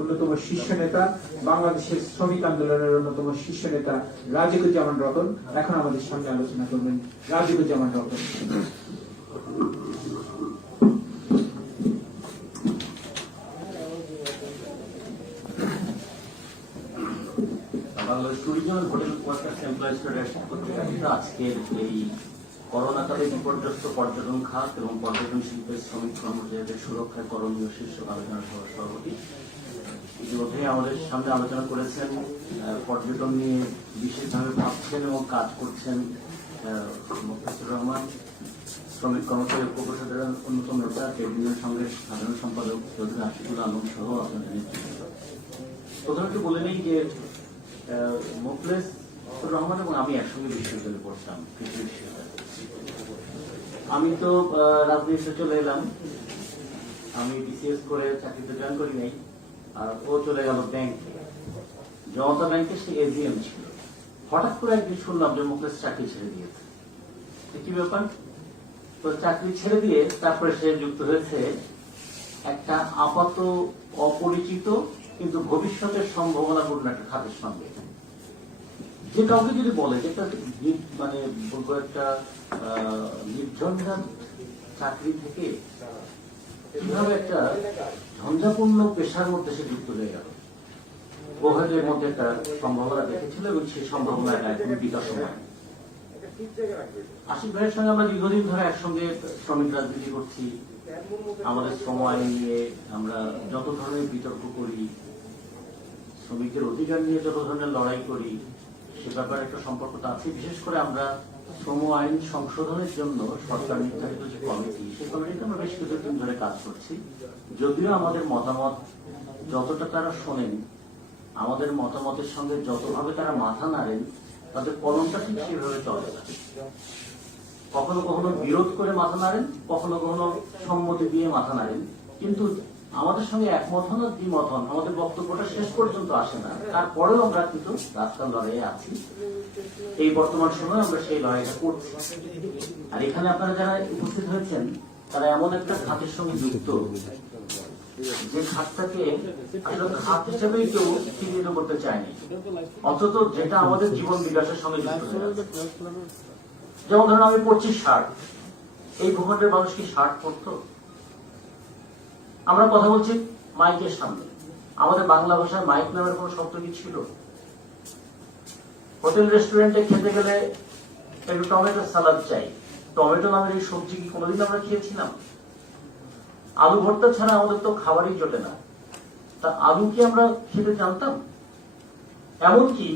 অন্যতম শীর্ষ নেতা, বাংলাদেশের শ্রমিক আন্দোলনের অন্যতম শীর্ষ নেতা রাজিকুজ্জামান রতন। এখন আমাদের সামনে আলোচনা করবেন রাজিকুজ্জামান রতন। হোটেল পর্যটন খাত এবং পর্যটন শিল্পের শ্রমিক কর্মচারীদের সুরক্ষায় করণীয় শীর্ষক আলোচনা সভাপতি ইতিমধ্যে আমাদের সামনে আলোচনা করেছেন পর্যটন নিয়ে বিশেষভাবে ভাবছেন এবং কাজ করছেন আহ, মুক্তাসুর রহমান শ্রমিক কর্মচারী ঐক্য পরিষদের অন্যতম নেতা ট্রেড সংঘের সাধারণ সম্পাদক চৌধুরী আশিকুল আলম সহ আপনাদের নেতৃত্ব। প্রথমে বলে নেই যে মোখলেস রহমান এবং আমি একসঙ্গে বিশ্ববিদ্যালয়ে পড়তাম কৃষি বিশ্ববিদ্যালয়ে। আমি তো রাজনীতিতে চলে এলাম। আমি বিসিএস করে চাকরিতে জয়েন করি নাই। আর ও চলে গেল ব্যাংকে জনতা ব্যাংকে সে এজিএম ছিল। হঠাৎ করে একদিন শুনলাম যে মুখলেস চাকরি ছেড়ে দিয়েছে। কি ব্যাপার? তো চাকরি ছেড়ে দিয়ে তারপরে সে যুক্ত হয়েছে একটা আপাত অপরিচিত কিন্তু ভবিষ্যতের সম্ভাবনা সম্ভাবনাপূর্ণ একটা খাতের সঙ্গে যে কাউকে যদি বলে যে একটা মানে বলব একটা আহ, নির্ঝঞ্ঝাট চাকরি থেকে কীভাবে একটা পেশার মধ্যে সে যুক্ত হয়ে গেল। মধ্যে একটা সম্ভাবনা দেখেছিল এবং সেই আশিক ভাইয়ের সঙ্গে আমরা দীর্ঘদিন ধরে একসঙ্গে শ্রমিক রাজনীতি করছি। আমাদের আইন নিয়ে আমরা যত ধরনের বিতর্ক করি শ্রমিকের অধিকার নিয়ে যত ধরনের লড়াই করি, সে ব্যাপারে একটা সম্পর্ক আছে। বিশেষ করে আমরা শ্রম, আইন সংশোধনের জন্য সরকার নির্ধারিত যে কমিটি, সেই কমিটিতে আমরা বেশ কিছুদিন ধরে কাজ করছি। যদিও আমাদের মতামত যতটা তারা শোনেন, আমাদের মতামতের সঙ্গে যতভাবে তারা মাথা নাড়েন, তাদের কলমটা ঠিক সেভাবে চলে না। কখনো কখনো বিরোধ করে মাথা নাড়েন, কখনো কখনো সম্মতি দিয়ে মাথা নাড়েন, কিন্তু আমাদের সঙ্গে একমত হন দ্বিমত হন আমাদের বক্তব্যটা শেষ পর্যন্ত আসে না। তারপরেও আমরা কিন্তু রাস্তার লড়াইয়ে আছি। এই বর্তমান সময়ে আমরা সেই লড়াইটা করছি। আর এখানে আপনারা যারা উপস্থিত হয়েছেন, তারা এমন একটা খাতের সঙ্গে যুক্ত যে খাতটাকে খাত হিসেবেই কেউ চিহ্নিত করতে চায়নি। অথচ যেটা আমাদের জীবন বিকাশের সঙ্গে যুক্ত। যেমন ধরুন আমি পড়ছি ষাট। এই ভূখণ্ডের মানুষ কি ষাট পরতো আমরা কথা বলছি মাইকের সামনে। আমাদের বাংলা ভাষায় মাইক নামের কোন শব্দ কি ছিল? হোটেল, রেস্টুরেন্টে খেতে গেলে একটু টমেটো সালাদ চাই। টমেটো নামের এই সবজি কি কোনোদিন আমরা খেয়েছিলাম? আলু ভর্তা ছাড়া আমাদের তো খাবারই জোটে না। তা আলু কি আমরা খেতে জানতাম? এমনকি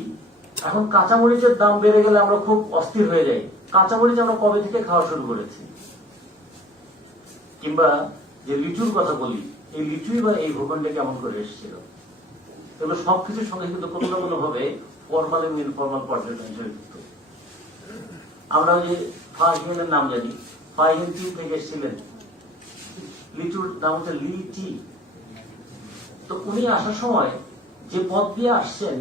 এখন কাঁচামরিচের দাম বেড়ে গেলে আমরা খুব অস্থির হয়ে যাই। কাঁচামরিচ আমরা কবে থেকে খাওয়া শুরু করেছি? কিংবা যে লিচুর কথা বলি, এই লিচুই বা এই ভূখণ্ডে কেমন করে এসেছিল? এগুলো সবকিছুর সঙ্গে কিন্তু কোনো না কোনো ভাবে ফর্মাল এবং ইনফর্মাল পর্যটন হিসেবে আমরা ওই যে ফাহিনের নাম জানি। ফাহিন চীন থেকে এসেছিলেন। লিচুর নাম হচ্ছে লিচি তো উনি আসার সময় যে পথ দিয়ে আসছেন,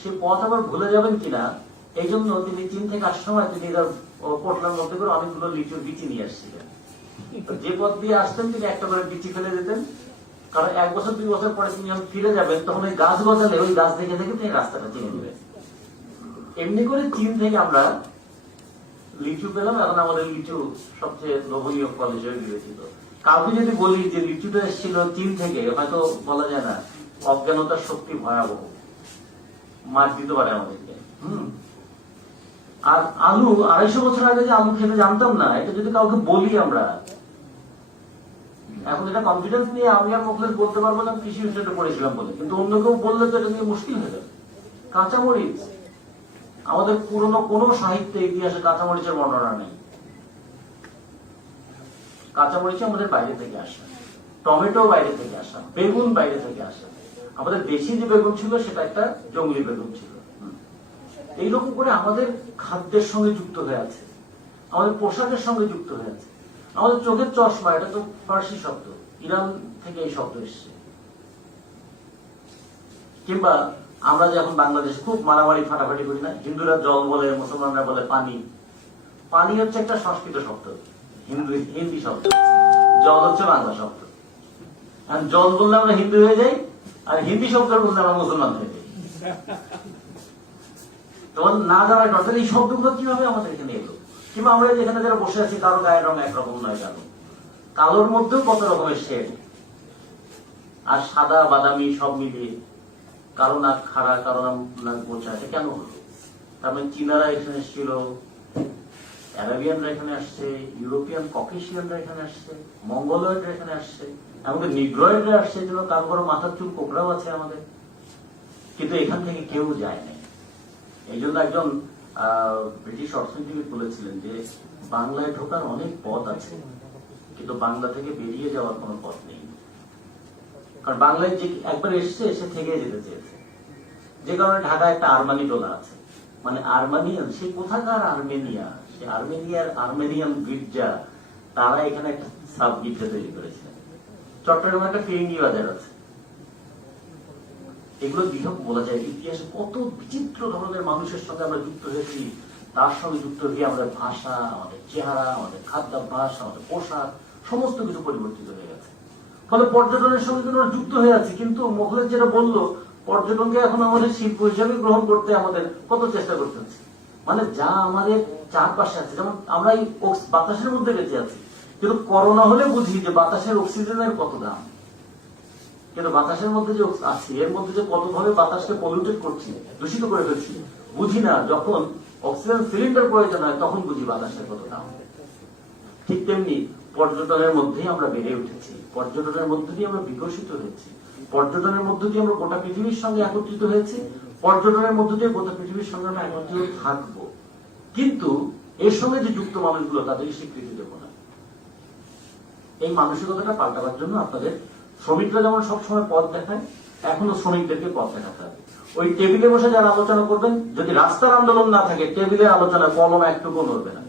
সে পথ আবার ভুলে যাবেন কিনা এই জন্য তিনি চীন থেকে আসার সময় তিনি তার পোটলার মধ্যে করে অনেকগুলো লিচুর বিচি নিয়ে আসছিলেন। যে পথ দিয়ে আসতেন, তিনি একটা করে বিচি ফেলে দিতেন। কারণ এক বছর, দুই বছর পরে তিনি ফিরে যাবেন, তখন ওই গাছ ওই গাছ দেখে দেখে তিনি রাস্তাটা চিনে নেবেন। এমনি করে চীন থেকে আমরা লিচু পেলাম, এখন আমাদের লিচু সবচেয়ে লোভনীয় ফল হিসেবে বিবেচিত কাউকে যদি বলি যে লিচুটা এসেছিল চীন থেকে, হয়তো বলা যায় না, অজ্ঞানতার শক্তি ভয়াবহ। মার দিতে পারে আমাদেরকে। হুম? আর আলু আড়াইশো বছর আগে যে আলু খেতে জানতাম না, এটা যদি কাউকে বলি আমরা, এখন এটা কনফিডেন্স নিয়ে আমি আর মুখলেস বলতে পারব না, কৃষি বিষয়টা পড়েছিলাম বলে। কিন্তু অন্য কেউ বললে তো এটা নিয়ে মুশকিল হয়ে যাবে। কাঁচামরিচ, আমাদের পুরনো কোনো সাহিত্যে ইতিহাসে কাঁচামরিচের বর্ণনা নেই। কাঁচামরিচ আমাদের বাইরে থেকে আসা, টমেটো বাইরে থেকে আসা, বেগুন বাইরে থেকে আসা। আমাদের দেশি যে বেগুন ছিল, সেটা একটা জঙ্গলি বেগুন ছিল। এইরকম করে আমাদের খাদ্যের সঙ্গে যুক্ত হয়ে আছে। আমাদের পোশাকের সঙ্গে যুক্ত হয়ে আছে। আমাদের চোখের চশমা, এটা তো ফার্সি শব্দ। ইরান থেকে এই শব্দ এসছে। কিংবা আমরা যে এখন বাংলাদেশ খুব মারামারি, ফাটাফাটি করি না, হিন্দুরা জল বলে, মুসলমানরা বলে পানি। পানি হচ্ছে একটা সংস্কৃত শব্দ, হিন্দু, হিন্দি শব্দ। জল হচ্ছে বাংলা শব্দ। জল বললে আমরা হিন্দু হয়ে যাই, আর হিন্দি শব্দ মধ্যে আমরা মুসলমান থেকে তোমার না জানার অর্থাৎ এই শব্দগুলো কীভাবে আমাদের এখানে এলো? কিংবা আমরা যেখানে যারা বসে আছি, কারও গায়ের রং একরকম নয় কেন? কালোর মধ্যেও কত রকমের শেড আর সাদা, বাদামি, সব মিলিয়ে কারও নাক খাড়া, কারও নাক বোচা এটা কেন হলো? তার মানে চীনারা এখানে এসেছিল, অ্যারাবিয়ানরা এখানে আসছে, ইউরোপিয়ান, ককেশিয়ানরা এখানে আসছে, মঙ্গলয়েডরা এখানে আসছে আমাদের নিগ্রয়েডরা আসছে, যেন কারও কারও মাথার চুল কোকড়াও আছে আমাদের। কিন্তু এখান থেকে কেউ যায় না এই জন্য একজন ব্রিটিশ অর্থনীতিবিদ বলেছিলেন যে, বাংলায় ঢোকার অনেক পথ আছে, কিন্তু বাংলা থেকে বেরিয়ে যাওয়ার কোনো পথ নেই। কারণ বাংলায় যে একবার এসছে এসে থেকে যেতে চেয়েছে। যে কারণে ঢাকায় একটা আর্মানি টোলা আছে। মানে আর্মানিয়ান, সে কোথাকার আর্মেনিয়া? সে আর্মেনিয়ার আর্মেনিয়ান গির্জা, তারা এখানে একটা সাব গির্জা তৈরি করেছিলেন চট্টগ্রামে একটা ফিরিঙ্গি বাজার আছে। এগুলো দীর্ঘ বলা যায়। ইতিহাসে কত বিচিত্র ধরনের মানুষের সঙ্গে আমরা যুক্ত হয়েছি, তার সঙ্গে যুক্ত হয়ে আমাদের ভাষা, আমাদের চেহারা, আমাদের খাদ্যাভ্যাস, আমাদের পোশাক, সমস্ত কিছু পরিবর্তিত হয়ে গেছে। ফলে পর্যটনের সঙ্গে কিন্তু যুক্ত হয়ে আছি, কিন্তু মোগলের যেটা বলল, পর্যটনকে এখন আমাদের শিল্প হিসাবে গ্রহণ করতে আমাদের কত চেষ্টা করতে হচ্ছে? মানে যা আমাদের চারপাশে আছে, যেমন আমরা এই বাতাসের মধ্যে বেঁচে আছি। কিন্তু করোনা হলে বুঝি যে বাতাসের অক্সিজেনের কত দাম। কিন্তু বাতাসের মধ্যে যে আছে এর মধ্যে যে কতভাবে বাতাসকে পলিউটেড করছি, দূষিত করে ফেলছি, বুঝি না। যখন অক্সিজেন সিলিন্ডার প্রয়োজন হয়, তখন বুঝি বাতাসের কত দাম ঠিক তেমনি পর্যটনের মধ্যেই আমরা বেড়ে উঠেছি। পর্যটনের মধ্যে দিয়ে আমরা বিকশিত হয়েছি। পর্যটনের মধ্য দিয়ে আমরা গোটা পৃথিবীর সঙ্গে একত্রিত হয়েছি। পর্যটনের মধ্য দিয়ে গোটা পৃথিবীর সঙ্গে আমরা একত্রিত থাকব। কিন্তু এর সঙ্গে যে যুক্ত মানুষগুলো, তাদেরকে স্বীকৃতি দেবো না। এই মানসিকতাটা পাল্টাবার জন্য আপনাদের শ্রমিকরা যেমন সবসময় পথ দেখায়, এখনও শ্রমিকদেরকে পথ দেখাতে হবে। ওই টেবিলে বসে যারা আলোচনা করবেন, যদি রাস্তার আন্দোলন না থাকে, টেবিলের আলোচনা কলম একটুকু নড়বে না।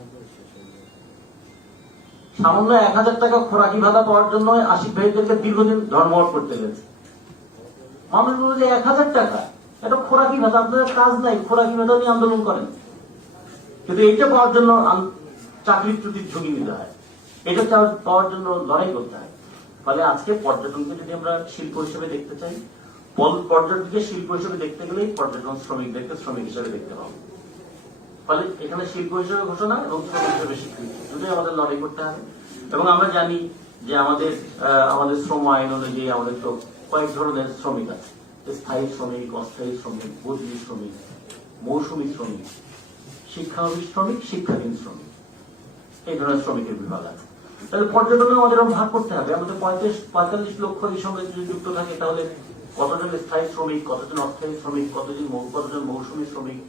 সামান্য এক হাজার টাকা খোরাকি ভাতা পাওয়ার জন্য আশিক ভাইদেরকে দীর্ঘদিন ধর্মঘট করতে গেছে মানুষ বলে যে এক হাজার টাকা, এটা খোরাকি ভাতা, আপনাদের কাজ নাই, খোরাকি ভাতা নিয়ে আন্দোলন করেন। কিন্তু এইটা পাওয়ার জন্য চাকরির ত্রুটির ঝুঁকি নিতে হয়। এটা পাওয়ার জন্য লড়াই করতে হয়। ফলে আজকে পর্যটনকে যদি আমরা শিল্প হিসেবে দেখতে চাই পর্যটনকে শিল্প হিসেবে দেখতে গেলেই পর্যটন শ্রমিকদেরকে শ্রমিক হিসেবে দেখতে হবে ফলে এখানে শিল্প হিসেবে ঘোষণা এবং শ্রমিক হিসেবে স্বীকৃতি। দুটোই আমাদের লড়াই করতে হবে। এবং আমরা জানি যে আমাদের আমাদের শ্রম আইন অনুযায়ী আমাদের তো কয়েক ধরনের শ্রমিক আছে। স্থায়ী শ্রমিক, অস্থায়ী শ্রমিক, বদলি শ্রমিক, মৌসুমী শ্রমিক শিক্ষানবিশ শ্রমিক, শিক্ষাধীন শ্রমিক। এই ধরনের শ্রমিকের বিভাগ আছে। তাহলে পর্যটনে আমাদের ভাগ করতে হবে। আমাদের পঁয়ত্রিশ, পঁয়তাল্লিশ লক্ষ এই সঙ্গে যদি যুক্ত থাকে, তাহলে কতজন স্থায়ী শ্রমিক, কতজন অস্থায়ী শ্রমিক, কতজন কতজন মৌসুমী শ্রমিক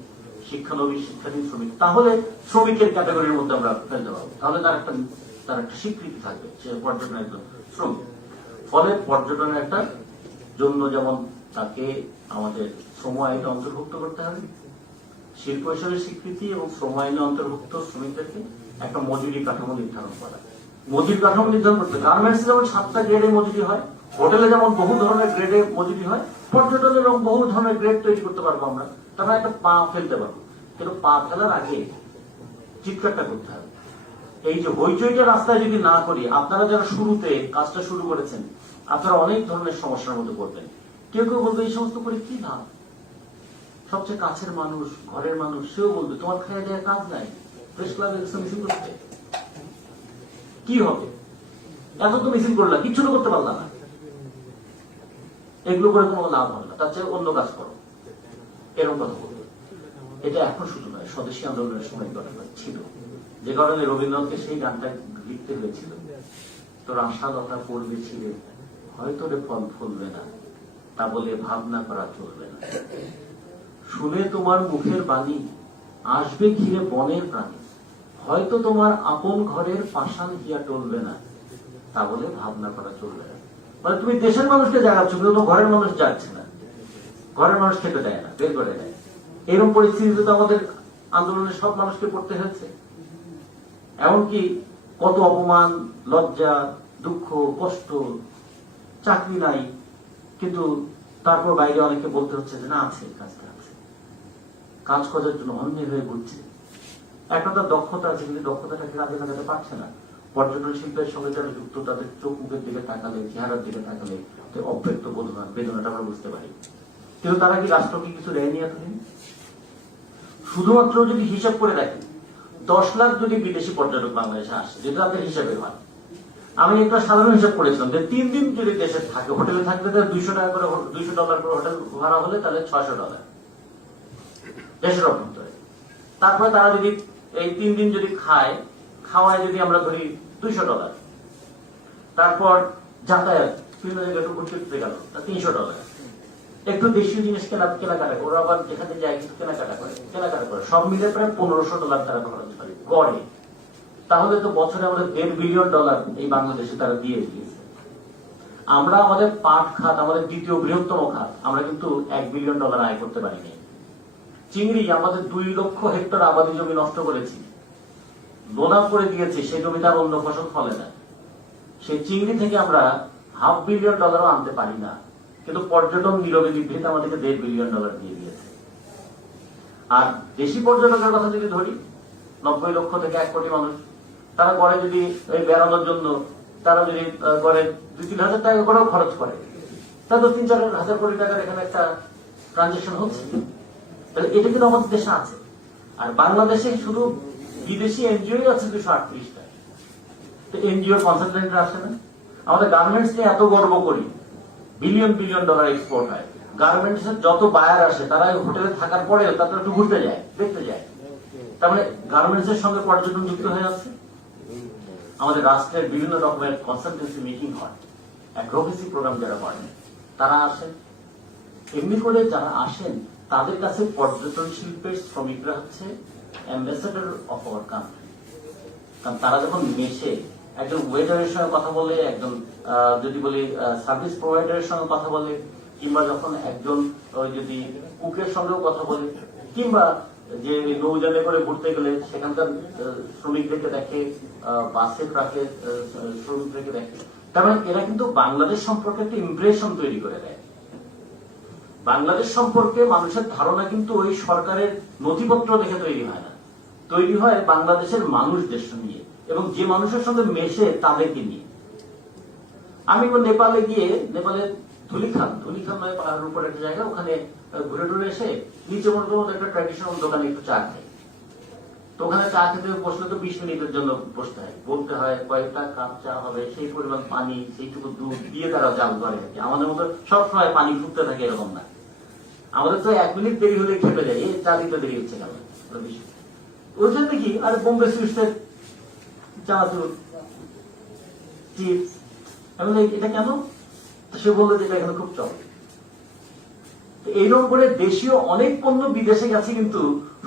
শিক্ষানবী শিক্ষাধীন শ্রমিক, তাহলে শ্রমিকের ক্যাটাগরির মধ্যে আমরা ফেলতে পারব তাহলে তার একটা তার একটা স্বীকৃতি থাকবে সে পর্যটনের একজন শ্রমিক। ফলে পর্যটনের একটা জন্য যেমন তাকে আমাদের শ্রম আইনে অন্তর্ভুক্ত করতে হবে, শিল্প হিসেবে স্বীকৃতি এবং শ্রম আইনে অন্তর্ভুক্ত শ্রমিকদেরকে একটা মজুরি কাঠামো নির্ধারণ করা। মজুরি কাঠামো নির্ধারণ করতে গার্মেন্টস যেমন সাতটা গ্রেডে মজুরি হয়, হোটেলে যেমন বহু ধরনের গ্রেডে মজুরি হয়, পর্যটনে এবং বহু ধরনের গ্রেড তৈরি করতে পারব আমরা তারপরে একটা পা ফেলতে পারব। কিন্তু পা ফেলার আগে চিৎকারটা করতে হবে। এই যে হইচইটা রাস্তায় যদি না করি, আপনারা যারা শুরুতে কাজটা শুরু করেছেন, আপনারা অনেক ধরনের সমস্যার মধ্যে পড়বেন। কেউ কেউ বলবে, এই সমস্ত করে কি লাভ? সবচেয়ে কাছের মানুষ, ঘরের মানুষ, সেও বলবে, তোমার খাইয়া দেওয়ার কাজ নাই। প্রেস ক্লাবে মিছিল করতে। কি হবে? এত তো মিছিল করলা, কিচ্ছু তো করতে পারলা না। এগুলো করে কোনো লাভ হবে না, তার চেয়ে অন্য কাজ করো। এরকম কথা বলবে। এটা এখন শুধু নয়, স্বদেশী আন্দোলনের সময় ঘটনা ছিল। যে কারণে রবীন্দ্রনাথকে সেই গানটা লিখতে হয়েছিল। তোর আশালতা পড়বে ছিলে হয়তো রে ফল ফলবে না, তা বলে ভাবনা করা চলবে না। শুনে তোমার মুখের বাণী, আসবে ঘিরে বনের প্রাণী। হয়তো তোমার আপন ঘরের পাষাণ হিয়া টলবে না। তা বলে ভাবনা করা চলবে না। মানে তুমি দেশের মানুষকে জাগাচ্ছ কিন্তু ঘরের মানুষ যাচ্ছে না। ঘরের মানুষ খেতে দেয় না, বের করে দেয়। এরকম পরিস্থিতিতে তো আমাদের আন্দোলনের সব মানুষকে পড়তে হয়েছে। এমনকি কত অপমান, লজ্জা, দুঃখ, কষ্ট, চাকরি নাই, কিন্তু তারপর বাইরে অনেকে বলতে হচ্ছে যে, না, আছে কাজটা আছে। কাজ করার জন্য অন্যের হয়ে ঘুরছে। একটা তার দক্ষতা আছে, কিন্তু দক্ষতাটাকে কাজে লাগাতে পারছে না। পর্যটন শিল্পের সঙ্গে যারা যুক্ত, তাদের চোখ মুখের দিকে তাকালে, চেহারার দিকে তাকালে অব্যক্ত বেদনা বেদনাটা আমরা বুঝতে পারি। কিন্তু তারা কি রাষ্ট্রকে কিছু দেয়নি এতদিন? শুধুমাত্র যদি হিসাব করে দেখেন, দশ লাখ যদি বিদেশি পর্যটক বাংলাদেশে আসে, যেটা আপনার হিসাবে হয়। আমি একটা সাধারণ হিসাব করেছিলাম যে তিন দিন যদি দেশে থাকে, হোটেলে থাকলে তাহলে দুইশো টাকা করে, দুইশো ডলার করে হোটেল ভাড়া হলে তাহলে ছয়শো ডলার। দেশের অভ্যন্তরে। তারপরে তারা যদি এই তিন দিন যদি খায়, খাওয়ায় যদি আমরা ধরি দুইশো ডলার, তারপর যাতায়াত বিভিন্ন জায়গায় ঘুরতে গেল তিনশো ডলার। একটু দেশীয় জিনিস কেনা কেনাকাটা করে, ওরা আবার যেখানে যায় কিছু কেনাকাটা করে কেনাকাটা করে। সব মিলে প্রায় পনেরোশো ডলার তারা খরচ করে, গড়ে। তাহলে তো বছরে আমাদের দেড় বিলিয়ন ডলার এই বাংলাদেশে তারা দিয়ে দিয়েছে। আমরা আমাদের পাট খাত, আমাদের দ্বিতীয় বৃহত্তম খাত, আমরা কিন্তু এক বিলিয়ন ডলার আয় করতে পারিনি। চিংড়ি আমাদের দুই লক্ষ হেক্টর আবাদি জমি নষ্ট করেছি। লোনা করে দিয়েছি, সেই জমিতে আর অন্য ফসল ফলে না। সেই চিংড়ি থেকে আমরা হাফ বিলিয়ন ডলারও আনতে পারি না। কিন্তু পর্যটন নীরবে নিভৃত আমাদেরকে দেড় বিলিয়ন ডলার দিয়ে দিয়েছে। আর দেশি পর্যটকের কথা যদি ধরি, নব্বই লক্ষ থেকে এক কোটি মানুষ, তারা গড়ে যদি এই বেড়ানোর জন্য, তারা যদি গড়ে দুই তিন হাজার টাকা করেও খরচ করে। তা তো তিন চার হাজার কোটি টাকার এখানে একটা ট্রানজেকশন হচ্ছে। তাহলে এটা কিন্তু আমাদের দেশে আছে। আর বাংলাদেশে শুধু বিদেশি এনজিও আছে দুশো আটত্রিশটা। তো এনজিও কনসালটেন্টরা আসে না। আমাদের গার্মেন্টস নিয়ে এত গর্ব করি, বিলিয়ন বিলিয়ন ডলার এক্সপোর্ট হয়। গার্মেন্টস এর যত বায়ার আসে, তারা হোটেলে থাকার পরে তারা একটু ঘুরতে যায়, দেখতে যায়। তার মানে গার্মেন্টস এর সঙ্গে পর্যটন যুক্ত হয়ে আছে। আমাদের রাষ্ট্রের বিভিন্ন রকমের কনসালটেন্সি মিটিং হয়। অ্যাডভোকেসি প্রোগ্রাম যারা করেন তারা আসেন এমনি করে যারা আসেন তাদের কাছে পর্যটন শিল্পের শ্রমিকরা হচ্ছে অ্যাম্বাসেডর অফ আওয়ার কান্ট্রি কারণ তারা যখন মেশে, একজন ওয়েটারের সঙ্গে কথা বলে, একজন যদি বলি সার্ভিস প্রোভাইডারের সঙ্গে কথা বলে, কিংবা যখন একজন যদি কুকের সঙ্গেও কথা বলে, কিংবা যে নৌযানে করে ঘুরতে গেলে, সেখানকার শ্রমিকদেরকে দেখে বাসে ট্রাকে শ্রমিকদেরকে দেখে, তার মানে এরা কিন্তু বাংলাদেশ সম্পর্কে একটা ইমপ্রেশন তৈরি করে দেয়। বাংলাদেশ সম্পর্কে মানুষের ধারণা কিন্তু ওই সরকারের নথিপত্র দেখে তৈরি হয় না। তৈরি হয় বাংলাদেশের মানুষদের নিয়ে এবং যে মানুষের সঙ্গে মেশে তাদেরকে নিয়ে। আমি নেপালে গিয়ে নেপালের ধুলিখান ধুলিখান নয়, পাহাড়ের উপর একটা জায়গা, ওখানে ঘুরে টুরে এসে নিচে মোটামুটি একটা ট্র্যাডিশনাল দোকানে একটু চা খাই। তো ওখানে চা খেতে বসলে তো বিশ মিনিটের জন্য বসতে হয়। বলতে হয়, কয়েকটা কাপ চা হবে, সেই পরিমাণ পানি, সেইটুকু দুধ দিয়ে তারা চাল করে আমাদের মতো সবসময় পানি ফুটতে থাকে এরকম না। আমাদের তো এক মিনিট দেরি হলে খেপে যায়, এই চা দিতে দেরি হচ্ছে ওটা ওই জন্য কি? আর বোম্বে সুইটসের চানাচুর আমি এটা কেন? সে বলল যে এটা এখানে খুব চলে। তো এইরকম করে দেশীয় অনেক পণ্য বিদেশে গেছে কিন্তু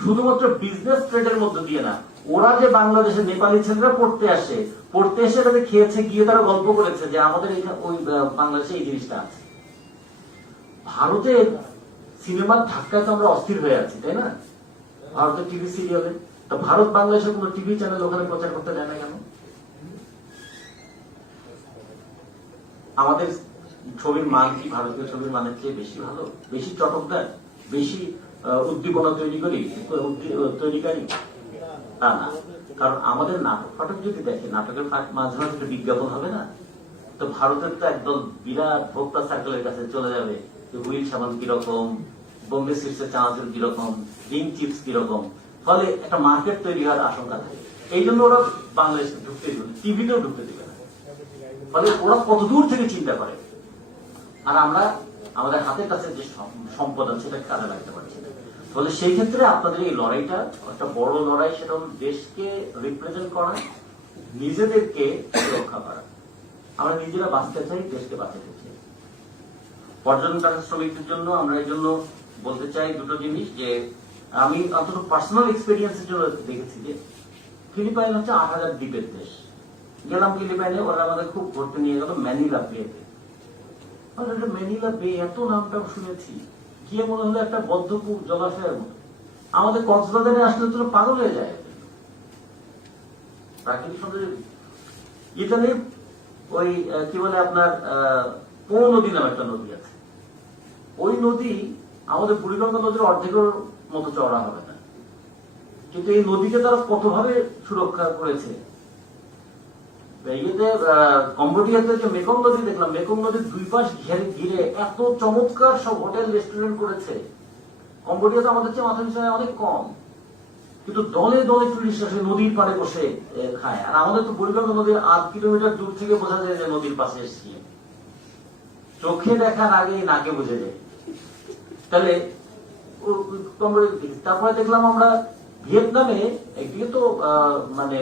শুধুমাত্র বিজনেস ট্রেডের মধ্যে দিয়ে না, ওরা যে বাংলাদেশে নেপালি ছেলেরা পড়তে আসে, পড়তে এসে তাদের খেয়েছে, গিয়ে তারা গল্প করেছে যে আমাদের ওই বাংলাদেশে এই জিনিসটা আছে। ভারতের সিনেমার ধাক্কায় তো আমরা অস্থির হয়ে আছি, তাই না? ভারতের টিভি সিরিয়ালে তো ভারত বাংলাদেশের কোন টিভি চ্যানেল ওখানে প্রচার করতে দেয় না কেন? আমাদের ছবির মান কি? ভারতীয় ছবির মানের চেয়ে বেশি ভালো? বেশি চটকদার? বেশি উদ্দীপনা তৈরি করি? তৈরিকারী? তা না। কারণ আমাদের নাটক ফাটক যদি দেখে, নাটকের মাঝে মাঝে বিজ্ঞাপন হবে না। তো ভারতের তো একদম বিরাট ভোক্তা সার্কেলের কাছে চলে যাবে হুইল সাবান কীরকম বোম্বে সিটসের চানাচুর কীরকম রিং চিপস কীরকম, ফলে একটা মার্কেট তৈরি হওয়ার আশঙ্কা থাকে। এই জন্য ওরা বাংলাদেশে ঢুকতে দিবে টিভিতেও ঢুকতে দিবে না। ফলে ওরা কত দূর থেকে চিন্তা করে? আর আমরা, আমাদের হাতের কাছে যে সম্পদ আছে, সেটা কাজে লাগতে পারছি ফলে সেই ক্ষেত্রে আপনাদের এই লড়াইটা, একটা বড় লড়াই, সেটা হলো দেশকে রিপ্রেজেন্ট করা, নিজেদেরকে রক্ষা করা। আমরা নিজেরা বাঁচতে চাই, দেশকে বাঁচাতে চাই। পর্যটন শ্রমিকদের জন্য, আমরা এই জন্য বলতে চাই দুটো জিনিস যে, আমি অন্তত পার্সোনাল এক্সপিরিয়েন্সের জন্য দেখেছি যে, ফিলিপাইন হচ্ছে আট হাজার দ্বীপের দেশ। গেলাম ফিলিপাইনে, ওরা আমাদের খুব ঘুরতে নিয়ে গেল ম্যানিলা একটা ম্যানিলা বে, এত নামটা শুনেছি। গিয়ে মনে হলো একটা বদ্ধকূপ জলাশয়ের মতো। আমাদের কক্সবাজারে আসলে তো পাগল হয়ে যায়। প্রাকৃতিক সৌন্দর্য ইতালির ওই কি বলে আপনার পো নদী নামে একটা নদী আছে। ওই নদী আমাদের বুড়িগঙ্গা নদীর অর্ধেকের মতো চওড়া হবে না। কিন্তু এই নদীকে তারা কতভাবে সুরক্ষা করেছে। কম্বোডিয়াতে যে মেকং নদী দেখলাম, মেকং নদীর দুই পাশ ঘিরে ঘিরে এত চমৎকার সব হোটেল, রেস্টুরেন্ট করেছে। কম্বোডিয়াতে আমাদের চেয়ে মাথা পিছনে অনেক কম। কিন্তু দলে দলে টুরিস্ট আসে, নদীর পাড়ে বসে খায়। আর আমাদের তো বুড়িগঙ্গা নদীর আট কিলোমিটার দূর থেকে বোঝা যায় যে নদীর পাশে এসেছি। চোখে দেখার আগে নাকে বুঝে যায়। তাহলে তারপরে দেখলাম আমরা ভিয়েতনামে একদিকে তো মানে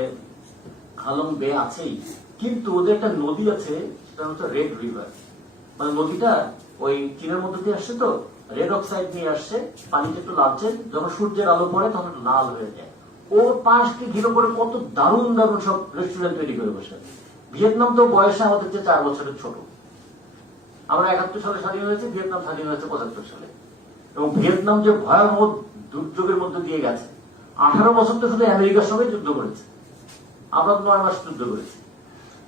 হালং বে আছেই, কিন্তু ওদের একটা নদী আছে, সেটা হচ্ছে রেড রিভার মানে নদীটা ওই চীনের মধ্যে দিয়ে আসছে তো রেড অক্সাইড নিয়ে আসছে, পানিতে একটু লালচে যখন সূর্যের আলো পড়ে তখন লাল হয়ে যায়। ওর পাশকে ঘিরে করে কত দারুণ দারুণ সব রেস্টুরেন্ট তৈরি করে বসে ভিয়েতনাম তো বয়সে আমাদের চেয়ে চার বছরের ছোট। আমরা একাত্তর সালে স্বাধীন হয়েছে, ভিয়েতনাম স্বাধীন হয়েছে পঁচাত্তর সালে। এবং ভিয়েতনাম যে ভয়াবহ দুর্যোগের মধ্যে দিয়ে গেছে, আঠারো বছর তো শুধু আমেরিকার সঙ্গে যুদ্ধ করেছে। আমরা নয় মাস যুদ্ধ করেছি।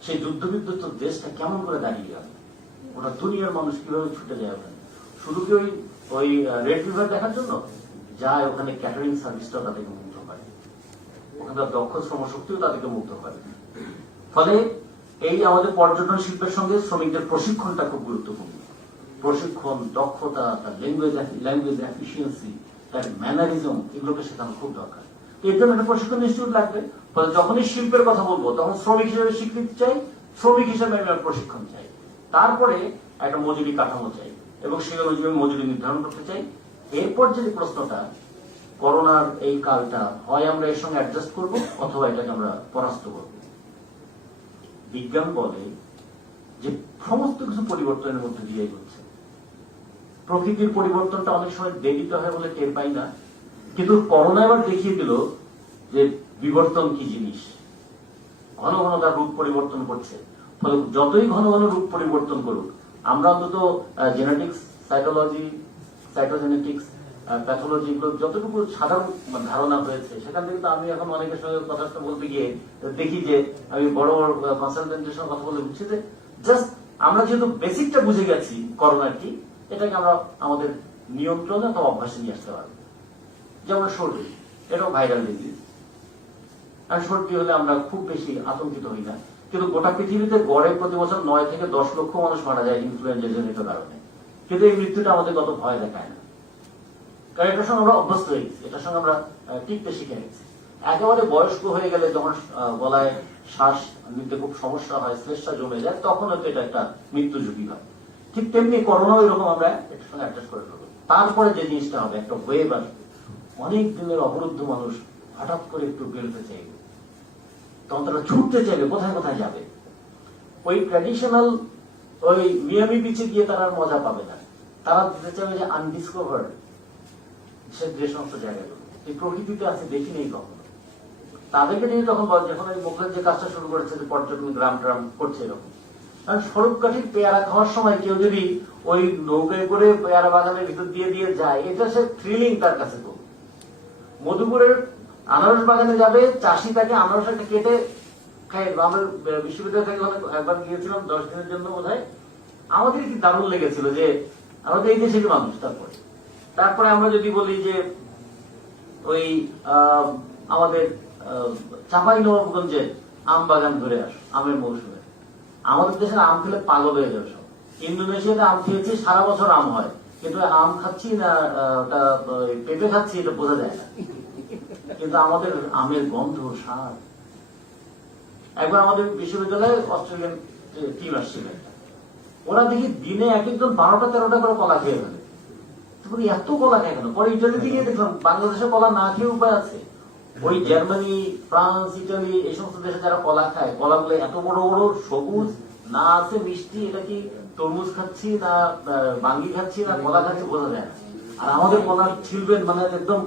সেই যুদ্ধ বিধ্বস্ত দেশটা কেমন করে দাঁড়িয়ে যাবে ওটা দুনিয়ার মানুষ কীভাবে ছুটে যায় ওখানে? শুধু কি ওই ওই রেড রিভার দেখার জন্য? যায় ওখানে ক্যাটারিং সার্ভিসটাও তাদেরকে মুগ্ধ করে। ওখানকার দক্ষ শ্রমশক্তিও তাদেরকে মুগ্ধ করে। ফলে এই আমাদের পর্যটন শিল্পের সঙ্গে শ্রমিকদের প্রশিক্ষণটা খুব গুরুত্বপূর্ণ। প্রশিক্ষণ, দক্ষতা, তার ল্যাঙ্গুয়েজ ল্যাঙ্গুয়েজ এফিসিয়েন্সি তার ম্যানারিজম এগুলোকে শেখানো খুব দরকার। এর জন্য একটা প্রশিক্ষণ ইনস্টিটিউট লাগবে। ফলে যখনই শিল্পের কথা বলব, তখন শ্রমিক হিসেবে স্বীকৃতি চাই, শ্রমিক হিসেবে আমি প্রশিক্ষণ চাই। তারপরে একটা মজুরি কাঠামো চাই এবং সেই অনুযায়ী মজুরি নির্ধারণ করতে চাই। এরপর যে প্রশ্নটা, করোনার এই কালটা, হয় আমরা এর সঙ্গে অ্যাডজাস্ট করব অথবা এটাকে আমরা পরাস্ত করব? বিজ্ঞান বলে যে সমস্ত কিছু পরিবর্তনের মধ্যে দিয়ে হচ্ছে। প্রকৃতির পরিবর্তনটা অনেক সময় দেরিতে হয় বলে টের পাই না। কিন্তু করোনা এবার দেখিয়ে দিল যে বিবর্তন কি জিনিস। ঘন ঘন তার রূপ পরিবর্তন করছে। ফলে যতই ঘন ঘন রূপ পরিবর্তন করুক, আমরা অন্তত জেনেটিক্স সাইকোলজি সাইটোজেনেটিক্স প্যাথোলজি এগুলো যতটুকু সাধারণ ধারণা হয়েছে, সেখান থেকে তো আমি এখন অনেকের সঙ্গে কথা বলতে গিয়ে দেখি যে আমি বড় বড় কনসালটেন্টের সঙ্গে কথা বলে বুঝছি যে জাস্ট আমরা যেহেতু বেসিকটা বুঝে গেছি করোনার কি এটাকে আমরা আমাদের নিয়ন্ত্রণে অথবা অভ্যাসে নিয়ে আসতে পারব। যেমন সর্দি, এটাও ভাইরাল ডিজিজ আর সর্দি হলে আমরা খুব বেশি আতঙ্কিত হই না। কিন্তু গোটা পৃথিবীতে গড়ে প্রতি বছর নয় থেকে দশ লক্ষ মানুষ মারা যায় ইনফ্লুয়েঞ্জা জনিত কারণে। কিন্তু এই মৃত্যুটা আমাদের কত ভয় দেখায় না। কারণ এটার সঙ্গে আমরা অভ্যস্ত হয়ে গেছি, এটার সঙ্গে আমরা টিকতে শিখে গেছি। একেবারে বয়স্ক হয়ে গেলে যখন গলায় শ্বাস নিতে খুব সমস্যা হয় শ্লেষা জমে যায়, তখন হয়তো এটা একটা মৃত্যু ঝুঁকি হয়। ঠিক তেমনি করোনাও এরকম আমরা এটার সঙ্গে অ্যাডজাস্ট করে ফেলব। তারপরে যে জিনিসটা হবে, একটা ওয়েভ আসবে। অনেক দিনের অবরুদ্ধ মানুষ হঠাৎ করে একটু বেরোতে চাইবে। তখন তারা ছুটতে চাইবে, কোথায় কোথায় যাবে? ওই ট্র্যাডিশনাল ওই মিয়ামি বিচে গিয়ে তারা মজা পাবে না। তারা দিতে চাইবে যে আনডিসকভার্ড সে যে সমস্ত জায়গাগুলো। এই প্রকৃতিতে আছে দেখি নেই কখনো। তাদেরকে নিয়ে তখন যখন ওই মুখের যে কাজটা শুরু করেছে পর্যটন গ্রাম ট্রাম করছে এরকম। কারণ সড়ক কাঠির পেয়ারা খাওয়ার সময় কেউ যদি ওই নৌকায় করে পেয়ারা বাগানের ভিতর দিয়ে দিয়ে যায়, এটা সে থ্রিলিং তার কাছে খুব মধুপুরের আনারস বাগানে যাবে, চাষি তাকে আনারস একটা কেটে খাই আমরা বিশ্ববিদ্যালয় থেকে একবার গিয়েছিলাম, দশ দিনের জন্য বোধ আমাদের কি দারুণ লেগেছিল যে আমাদের তো এই দেশের মানুষ তারপরে। তারপরে আমরা যদি বলি যে ওই আমাদের চাপাই নবাবগঞ্জে আম বাগান ঘুরে আস, আমের মৌসুমে। আমাদের দেশের আম খেলে পাগল হয়ে যাবে সব। ইন্দোনেশিয়াতে আম খেয়েছি, সারা বছর আম হয়। কিন্তু আম খাচ্ছি না ওটা পেঁপে খাচ্ছি, এটা বোঝা যায় না। কিন্তু আমাদের আমের গন্ধ সার একবার আমাদের বিশ্ববিদ্যালয়ে অস্ট্রেলিয়ান টিম আসছিলেন ওরা দেখি দিনে এক একজন বারোটা, তেরোটা করে কলা খেয়ে ফেলে। এত কলা খায় কেন? পরে ইটালিতে গিয়ে দেখলাম, বাংলাদেশে কলা না খেয়ে উপায় আছে। ওই জার্মানি, ফ্রান্স, ইটালি এই সমস্ত দেশে যারা কলা খায়, কলাগুলো এত বড় বড়, সবুজ, না আছে মিষ্টি, এটা কি তরমুজ খাচ্ছি না বাঙ্গি খাচ্ছি না, কলা খাচ্ছি বোঝা যায় আর আমাদের কলা ছিলবেন মানে একদম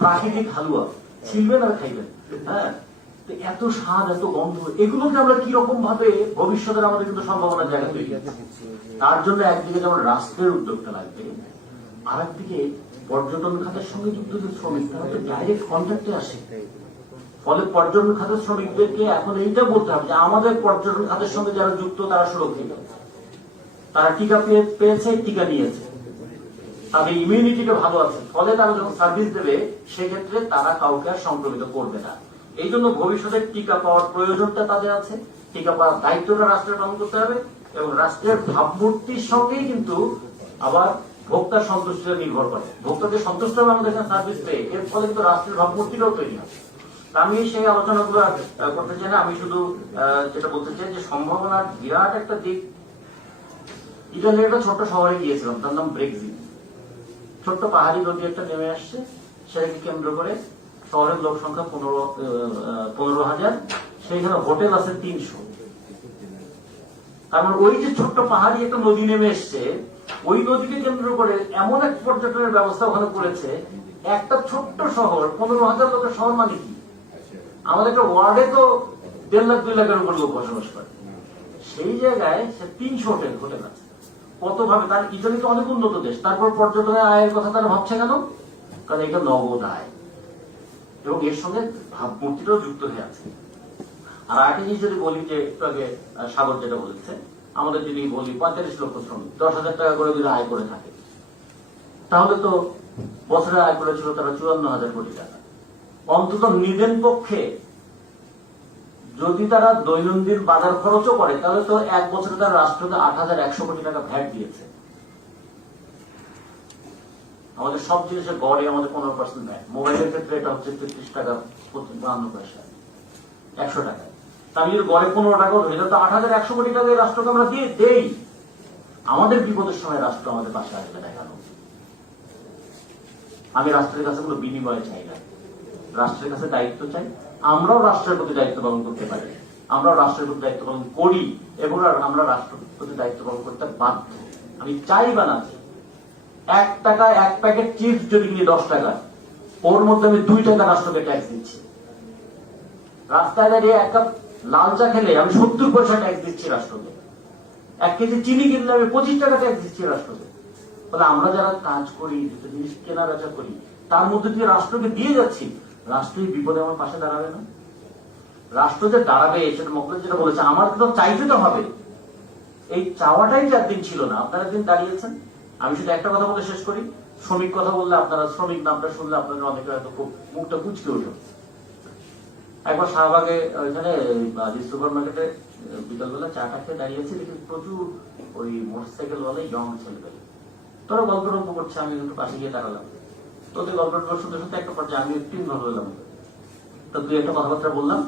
প্রাকৃতিক হালুয়া, ছিলবেন আর খাইবেন হ্যাঁ এত স্বাদ, এত গন্ধ, এগুলোকে আমরা কীরকম ভাবে ভবিষ্যতের আমাদের কিন্তু সম্ভাবনার জায়গা তৈরি। তার জন্য একদিকে যেমন রাষ্ট্রের উদ্যোগটা লাগবে আর একদিকে পর্যটন খাতের সঙ্গে যুক্ত যে শ্রমিক, তারা তো ডাইরেক্ট কন্ট্যাক্টে আসে। ফলে পর্যটন খাতের শ্রমিকদেরকে এখন এইটা বলতে হবে যে, আমাদের পর্যটন খাতের সঙ্গে যারা যুক্ত, তারা সুরক্ষিত। তারা টিকা পেয়েছে, টিকা নিয়েছে। তাদের ইমিউনিটিটা ভালো আছে। ফলে তারা যখন সার্ভিস দেবে, সেক্ষেত্রে তারা কাউকে আর সংক্রমিত করবে না। এই জন্য ভবিষ্যতে টিকা পাওয়ার প্রয়োজনটা তাদের আছে। টিকা পাওয়ার দায়িত্বটা রাষ্ট্রের পালন করতে হবে এবং রাষ্ট্রের ভাবমূর্তির সঙ্গেই কিন্তু আবার ভোক্তার সন্তুষ্টিটা নির্ভর করে। ভোক্তাকে সন্তুষ্ট হবে আমাদের এখানে সার্ভিস পেয়ে এর ফলে কিন্তু রাষ্ট্রের ভাবমূর্তিটাও তৈরি তা আমি সেই আলোচনাগুলো করতে চাই না। আমি শুধু যেটা বলতে চাই যে সম্ভাবনার বিরাট একটা দিক। ইটালির একটা ছোট্ট শহরে গিয়েছিলাম, তার নাম ব্রেক্সিট। ছোট্ট পাহাড়ি নদী একটা নেমে আসছে। সেটাকে কেন্দ্র করে শহরের লোক সংখ্যা পনেরো পনেরো হাজার। সেইখানে হোটেল আছে তিনশো। তার মানে ওই যে ছোট্ট পাহাড়ি একটা নদী নেমে এসছে ওই নদীকে কেন্দ্র করে এমন এক পর্যটনের ব্যবস্থা ওখানে করেছে। একটা ছোট্ট শহর, পনেরো হাজার লোকের শহর মানে কি? আমাদের একটা ওয়ার্ডে তো দেড় লাখ, দুই লাখের উপর লোক বসবাস করে। সেই জায়গায় সে তিনশো হোটেল হোটেল আছে। কত ভাবে তার ইটালি তো অনেক উন্নত দেশ। তারপর পর্যটনের আয়ের কথা তারা ভাবছে কেন? কারণ এটা নগদ আয়। এবং এর সঙ্গে ভাবমূর্তিটাও যুক্ত হয়ে আছে। আর জিনিস যদি বলি যে একটু আগে সাগর যেটা বলেছে আমাদের যদি বলি পঁয়তাল্লিশ লক্ষ শ্রমিক, দশ হাজার টাকা করে যদি আয় করে থাকে, তাহলে তো বছরে আয় করেছিল তারা চুয়ান্ন হাজার কোটি টাকা। অন্তত নিজের পক্ষে যদি তারা দৈনন্দিন বাজার খরচও করে, তাহলে তো এক বছরে তারা রাষ্ট্রকে আট হাজার একশো কোটি টাকা ভ্যাট দিয়েছে। আমাদের সব জিনিসে গড়ে আমাদের পনেরো পার্সেন্ট ভ্যাট মোবাইলের ক্ষেত্রে এটা হচ্ছে তেত্রিশ টাকা বাহান্ন পয়সা। একশো টাকা। তা আমি যদি গড়ে পনেরো টাকাও ধরি তাহলে তো আট হাজার একশো কোটি টাকা রাষ্ট্রকে আমরা দিয়ে দেই। আমাদের বিপদের সময় রাষ্ট্র আমাদের পাশে আসবে দেখানো আমি রাষ্ট্রের কাছে কোনো বিনিময় চাই না। রাষ্ট্রের কাছে দায়িত্ব চাই। আমরাও রাষ্ট্রের প্রতি দায়িত্ব পালন করতে পারি। আমরাও রাষ্ট্রের প্রতি দায়িত্ব পালন করি এবং আমরা রাষ্ট্রের প্রতি দায়িত্ব পালন করতে বাধ্য। আমি চাই বা না এক টাকা, এক প্যাকেট চিপস যদি কিনি দশ টাকা, ওর মধ্যে আমি দুই টাকা রাষ্ট্রকে ট্যাক্স দিচ্ছি। রাস্তায় দাঁড়িয়ে এক কাপ লাল চা খেলে আমি সত্তর পয়সা ট্যাক্স দিচ্ছি রাষ্ট্রকে। এক কেজি চিনি কিনলে আমি পঁচিশ টাকা ট্যাক্স দিচ্ছি রাষ্ট্রকে। ফলে আমরা যারা কাজ করি যেটা জিনিস কেনা বেচা করি, তার মধ্যে দিয়ে রাষ্ট্রকে দিয়ে যাচ্ছি রাষ্ট্রই বিপদে আমার পাশে দাঁড়াবে না। রাষ্ট্র যে দাঁড়াবে, সেটা মকলের যেটা বলেছে, আমার তো চাইতে তো হবে। এই চাওয়াটাই যে একদিন ছিল না, আপনারা একদিন দাঁড়িয়েছেন। আমি শুধু একটা কথা বলে শেষ করি। শ্রমিক কথা বললে আপনারা শ্রমিক নামটা শুনলে আপনাদের অনেকে হয়তো খুব মুখটা কুচকে উঠবে একবার শাহবাগে ওইখানে সুপার মার্কেটে বিকালবেলা চাটা খেয়ে দাঁড়িয়েছি দেখি প্রচুর ওই মোটরসাইকেল বলে ইয়ং ছেলেপেলে তোরা গল্প টল্প করছে, আমি একটু পাশে গিয়ে দাঁড়ালাম। গল্প টল্প শুনতে শুনতে একটা পর্যায়ে আমি একটু ইনভলভ হলাম। তো দুই একটা কথাবার্তা বললাম,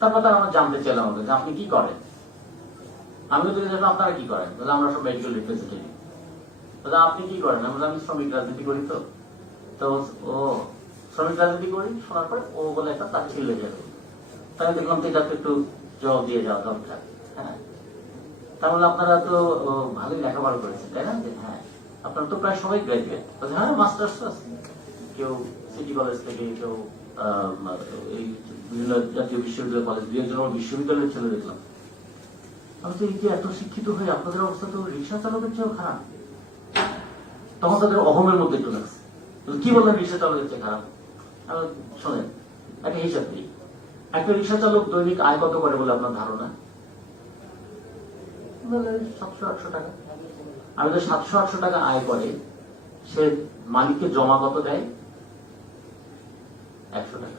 তারপর তারা আমার জানতে চাইলাম যে আপনি কি করেন? আমি তো জিজ্ঞাসা আপনারা কি করেন? বলে আমরা সব মেডিকেল রিপ্রেজেন্টেটিভ বলে আপনি কি করেন? আমি আমি শ্রমিক রাজনীতি করি তো। তো ও, শ্রমিক রাজনীতি করি, শোনার পরে ও বলে একটা তার ছেলে যাবে আমি দেখলাম তো এটা তো একটু জবাব দিয়ে যাওয়া দরকার। হ্যাঁ। তাহলে আপনারা তো ভালোই লেখাপড়া করেছেন, তাই না? হ্যাঁ। আপনারা তো প্রায় সবাই গ্রাজুয়েট হ্যাঁ মাস্টার্স আছে। কেউ সিটি কলেজ থেকে, কেউ এই বিভিন্ন জাতীয় বিশ্ববিদ্যালয় কলেজ দুই একজন বিশ্ববিদ্যালয়ের ছেলে দেখলাম। আমি তো এই যে এত শিক্ষিত হয়ে আপনাদের অবস্থা তো রিক্সা চালকের চেয়েও খারাপ। তখন তাদের অহমের মধ্যে চলে আসছে কি বললেন রিক্সা চালকের চেয়ে খারাপ? শোনেন, একটা হিসাব দিই। একটা রিক্সা চালক দৈনিক আয় কত করে বলে আপনার ধারণা? সাতশো আটশো টাকা। আমি তো সাতশো আটশো টাকা আয় করে, সে মালিককে জমা কত দেয়? একশো টাকা।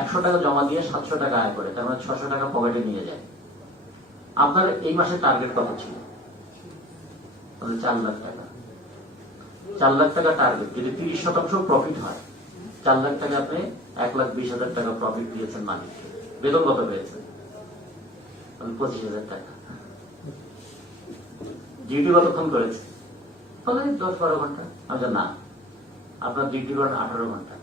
একশো টাকা জমা দিয়ে সাতশো টাকা আয় করে, তার মানে ছশো টাকা পকেটে নিয়ে যায়। আপনার এই মাসে টার্গেট কত ছিল? চার লাখ টাকা। চার লাখ টাকা টার্গেট যদি তিরিশ শতাংশ প্রফিট হয় চার লাখ টাকা আপনি এক লাখ বিশ হাজার টাকা প্রফিট দিয়েছেন মালিককে বেতন কত পেয়েছেন? পঁচিশ হাজার টাকা। ডিউটি কতক্ষণ করেছে? দশ বারো ঘণ্টা। বললাম, না। আপনার ডিউটি করেন আঠারো ঘণ্টা।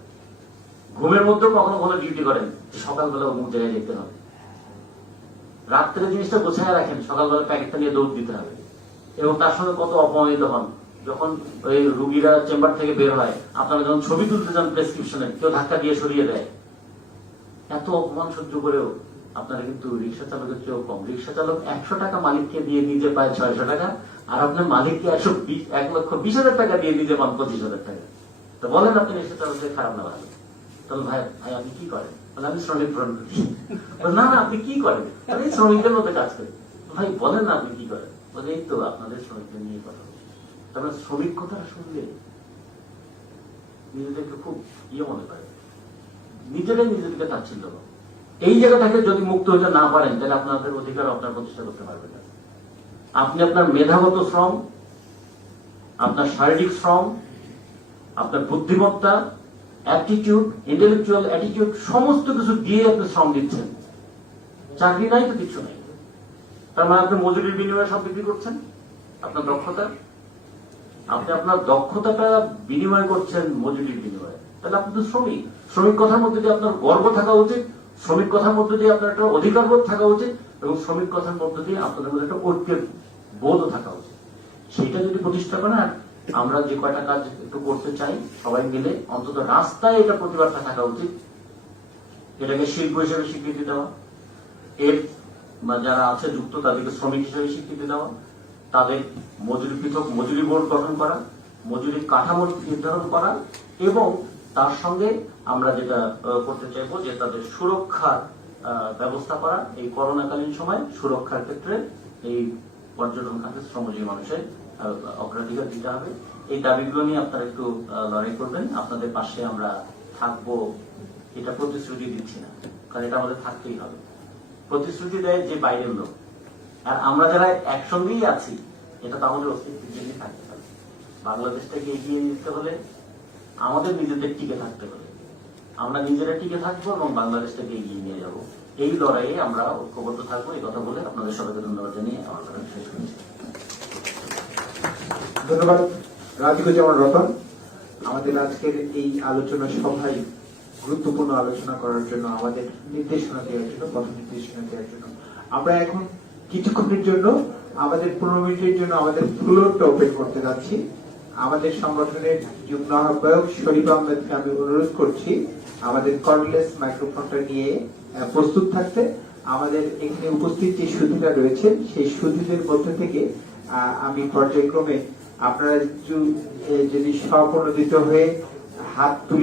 ঘুমের মধ্যেও কখনো কখনো ডিউটি করেন? সকালবেলা অমুক জায়গায় যেতে হবে। রাত্রে জিনিসটা গোছায় রাখেন। সকালবেলা প্যাকেটটা নিয়ে দৌড় দিতে হবে। এবং তার সঙ্গে কত অপমানিত হন। যখন ওই রুগীরা চেম্বার থেকে বের হয়, আপনারা যখন ছবি তুলতে যান প্রেসক্রিপশনে কেউ ধাক্কা দিয়ে সরিয়ে দেয়। এত অপমান সহ্য করেও আপনারা কিন্তু রিক্সা চালকের চেয়েও কম। রিক্সা চালক একশো টাকা মালিককে দিয়ে নিজে পায় ছয়শো টাকা, আর আপনার মালিককে একশো বিশ এক লক্ষ বিশ হাজার টাকা দিয়ে নিজে পান পঁচিশ হাজার টাকা। তো বলেন আপনি রিক্সা চালকের খারাপ না ভালো। তাহলে ভাই ভাই, আপনি কি করেন? বলে আমি শ্রমিক গ্রহণ করি না না, আপনি কি করেন? আমি শ্রমিকদের মধ্যে কাজ করি ভাই, বলেন না আপনি কি করেন? বলে, এই তো আপনাদের শ্রমিকদের নিয়ে কথা তারপরে শ্রমিক কথা শুনলে নিজেদেরকে খুব ইয়ে মনে করে। নিজেরাই নিজেদেরকে তাচ্ছিল্য। এই জায়গা থেকে যদি মুক্ত হতে না পারেন, তাহলে আপনাদের অধিকার আপনার প্রতিষ্ঠা করতে পারবেন না। আপনি আপনার মেধাগত শ্রম, আপনার শারীরিক শ্রম, আপনার বুদ্ধিমত্তা অ্যাটিটিউড ইন্টেলেকচুয়াল অ্যাটিটিউড সমস্ত কিছু দিয়ে আপনি শ্রম দিচ্ছেন। চাকরি নাই তো কিছু নাই। তার মানে আপনি মজুরির বিনিময়ে সব বিক্রি করছেন? আপনার দক্ষতা? আপনি আপনার দক্ষতাটা বিনিময় করছেন মজুরির বিনিময়ে। তাহলে আপনি তো শ্রমিক। শ্রমিক কথার মধ্যে দিয়ে আপনার গর্ব থাকা উচিত, শ্রমিক কথার মধ্যে দিয়ে আপনার একটা অধিকার বোধ থাকা উচিত এবং শ্রমিক কথার মধ্যে দিয়ে আপনাদের মধ্যে একটা ঐক্যের বোধও থাকা উচিত। সেটা যদি প্রতিষ্ঠা করেন, আমরা যে কয়টা কাজ একটু করতে চাই, সবাই মিলে অন্তত রাস্তায় এটা প্রতিবাদটা থাকা উচিত। এটাকে শিল্প হিসেবে স্বীকৃতি দেওয়া, এর যারা আছে যুক্ত, তাদেরকে শ্রমিক হিসেবে স্বীকৃতি দেওয়া তাদের মজুরি পৃথক মজুরি বোর্ড গঠন করা মজুরির কাঠামো নির্ধারণ করা এবং তার সঙ্গে আমরা যেটা করতে চাইব যে তাদের সুরক্ষার ব্যবস্থা করা। এই করোনাকালীন সময় সুরক্ষার ক্ষেত্রে এই পর্যটন খাতে শ্রমজীবী মানুষের অগ্রাধিকার দিতে হবে। এই দাবিগুলো নিয়ে আপনারা একটু লড়াই করবেন। আপনাদের পাশে আমরা থাকব, এটা প্রতিশ্রুতি দিচ্ছি না, কারণ এটা আমাদের থাকতেই হবে। প্রতিশ্রুতি দেয় যে বাইরের লোক। আর আমরা যারা একসঙ্গেই আছি, এটা তো আমাদের অস্তিত্বের জন্যই থাকতে হবে। বাংলাদেশটাকে এগিয়ে নিতে হলে আমাদের নিজেদের টিকে থাকতে হবে। আমরা নিজেরা টিকে থাকব এবং বাংলাদেশটাকে এগিয়ে নিয়ে যাব। এই লড়াইয়ে আমরা ঐক্যবদ্ধ থাকব, এই কথা বলে আপনাদের সবাইকে ধন্যবাদ জানিয়ে আমার কথা শেষ করছি। ধন্যবাদ। রাজিকুজ্জামান রতন, আমাদের আজকের এই আলোচনা সভায় গুরুত্বপূর্ণ আলোচনা করার জন্য, আমাদের নির্দেশনা দেওয়ার জন্য, পথ নির্দেশনা দেওয়ার জন্য। আমরা এখন কিছুক্ষণের জন্য আমাদের পনেরো মিনিটের জন্য আমাদের ফ্লোরটা ওপেন করতে যাচ্ছি। আমাদের সংগঠনের যুগ্ম আহ্বায়ক শরীফ আহমেদকে আমি অনুরোধ করছি, আমাদের কর্ডলেস মাইক্রোফোনটা নিয়ে প্রস্তুত থাকতে। আমাদের এখানে উপস্থিত যে সুধীরা রয়েছেন, সেই সুধীদের মধ্যে থেকে আমি পর্যায়ক্রমে আপনারা যদি স্বপ্রণোদিত হয়ে হাত তুলে